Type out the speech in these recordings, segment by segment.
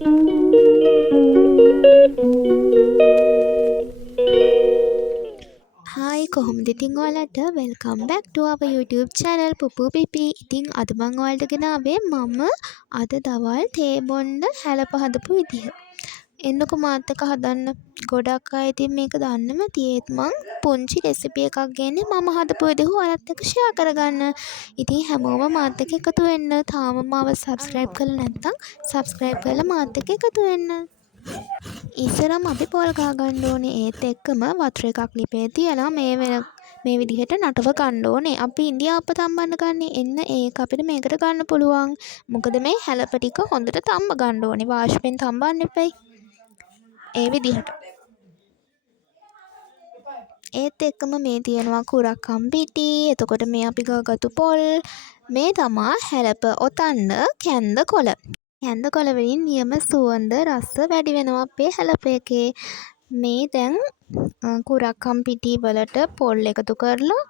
Hi කොහොමද ඉතින් ඔයාලට welcome back two our YouTube channel පුපු පිපි. ඉතින් අද මං ඔයාලට ගෙනාවේ මම අද දවල් තේ බොන්න හැලප හදපු විදිහ. එන්නකො මාත් එක්ක හදන්න. ගොඩක් අය ඉතින් මේක දන්නෙම නැති ඒත් මං පුංචි රෙසිපි එකක් ගේන්නේ මම හදපු විදිහ ඔයාලත් එක්ක ෂෙයා කරගන්න. ඉතින් හැමෝම මාත් එක්ක එකතු වෙන්න. තාම මාව subscribe කරලා නැත්නම් subscribe කරලා මාත් එක්ක එකතු වෙන්න. ඉස්සරම අපි පොල් ගහ ගන්න ඕනේ. ඒත් එක්කම වතුර එකක් ලිපේ තියලා මේ විදිහට නටව ගන්න ඕනේ. අපි ඉන්දියාප්ප තම්බන්න ගන්නේ. එන්න ඒක අපිට මේකට ගන්න පුළුවන්. මොකද මේ හැලප ටික හොඳට තම්බ ගන්න ඕනේ. වාෂ්පෙන් තම්බන්න එපයි. ඒ විදිහට. ඒත් එක්කම මේ තියෙනවා කුරක්කම් පිටි. එතකොට මේ අපි ගාගත්තු පොල්. මේ තමා හැලප ඔතන්න කැන්ද කොළ. කැන්ද කොළ වලින් නියම සුවඳ රස වැඩි වෙනවා අපේ හැලප එකේ. මේ දැන් කුරක්කම් පිටි වලට පොල් එකතු කරලා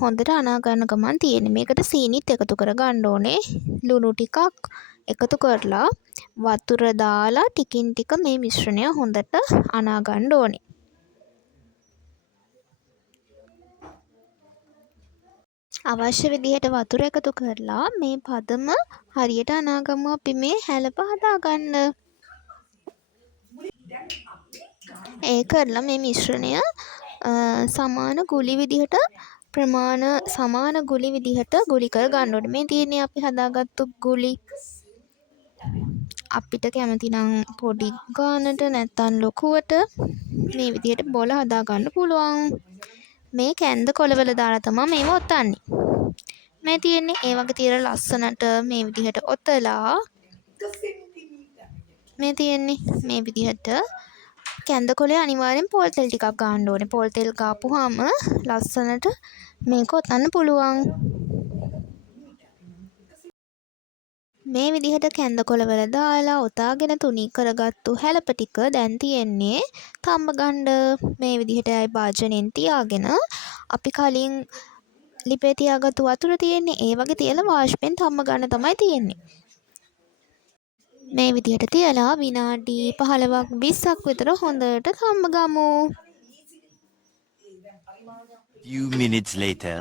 හොඳට අනා ගන්න ගමන් තියෙන්නේ. මේකට සීනිත් එකතු කර ගන්න ඕනේ. ලුණු ටිකක් එකතු කරලා වතුර දාලා ටිකින් ටික මේ මිශ්‍රණය හොඳට අනා ගන්න ඕනේ. අවශ්‍ය විදිහට වතුර එකතු කරලා මේ පදම හරියට අනාගමු අපි මේ හැලප හදාගන්න. ඒ කරලා මේ මිශ්‍රණය සමාන ගුලි විදිහට සමාන ගුලි විදිහට ගුලි කර ගන්න ඕනේ. මේ තියෙන්නේ අපි හදාගත්තු ගුලි. අපිට කැමති නම් පොඩි ගානට නැත්නම් ලොකුවට මේ විදිහට බෝල හදා ගන්න පුළුවන්. මේ කැන්ද කොළවල දාලා තමයි මේව ඔතන්නේ. මේ තියෙන්නේ ඒ වගේ තියලා ලස්සනට මේ විදිහට ඔතලා මේ තියෙන්නේ මේ විදිහට කැන්ද කොළේ අනිවාර්යෙන් පොල් තෙල් ටිකක් ගන්න ඕනේ. පොල් තෙල් ගාපුවාම ලස්සනට මේක ඔතන්න පුළුවන්. මේ විදිහට කැන්ද කොළවල දාලා ඔතාගෙන තුනී කරගත්තු හැලප ටික දැන් තියෙන්නේ තම්බ ගන්න. මේ විදිහට අය භාජනෙන් තියාගෙන අපි කලින් ලිපේ තියාගත්තු වතුර තියෙන්නේ ඒ වගේ තියලා වාෂ්පෙන් තම්බ ගන්න තමයි තියෙන්නේ. මේ විදිහට තියලා විනාඩි 15ක් 20ක් විතර හොඳට තම්බ ගමු. Few minutes later.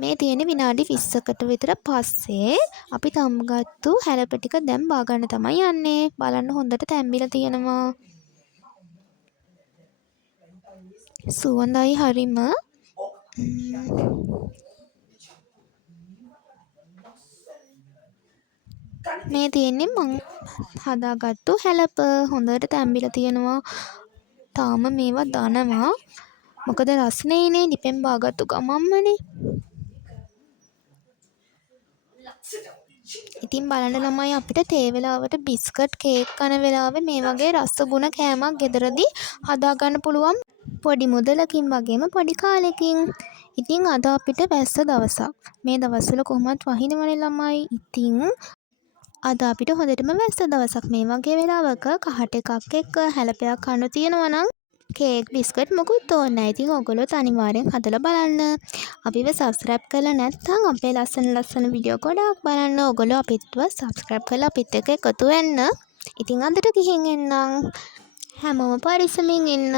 මේ තියෙන්නේ විනාඩි 20කට විතර පස්සේ අපි තම්බගත්තු හැලප ටික දැන් බා ගන්න තමයි යන්නේ. බලන්න හොඳට තැම්බිලා තියෙනවා. සුවඳයි හරිම. මේ තියෙන්නේ මං හදාගත්තු හැලප හොඳට තැම්බිලා තියෙනවා. තාම මේවා දනවා. මොකද රස්නේනේ ලිපෙන් බාගත්තු ගමම්මනේ. ඉතින් බලන්න ළමයි අපිට තේ වෙලාවට බිස්කට් කේක් කන වෙලාවේ මේ වගේ රසගුණ කෑමක් ගෙදරදී හදාගන්න පුළුවන් පොඩි මුදලකින් වගේම පොඩි කාලෙකින්. ඉතින් අද අපිට වැස්ස දවසක්. මේ දවස්වල කොහොමත් වහිනවනේ ළමයි. ඉතින් අද අපිට හොඳටම වැස්ස දවසක්. මේ වගේ වෙලාවක කහට එකක් එක්ක හැලපයක් කන්න තියෙනවා නම් කේක් බිස්කට් මොකුත් ඕනේ නැහැ. ඉතින් ඔයගොල්ලෝ අනිවාර්යෙන් හදලා බලන්න. අපිව subscribe කරලා නැත්නම් අපේ ලස්සන වීඩියෝ ගොඩක් බලන්න. ඔයගොල්ලෝ අපිටව subscribe කරලා අපිත් එක්ක එකතු වෙන්න. ඉතින් අදට ගිහින් එන්නම්. හැමෝම පරිස්සමින් ඉන්න.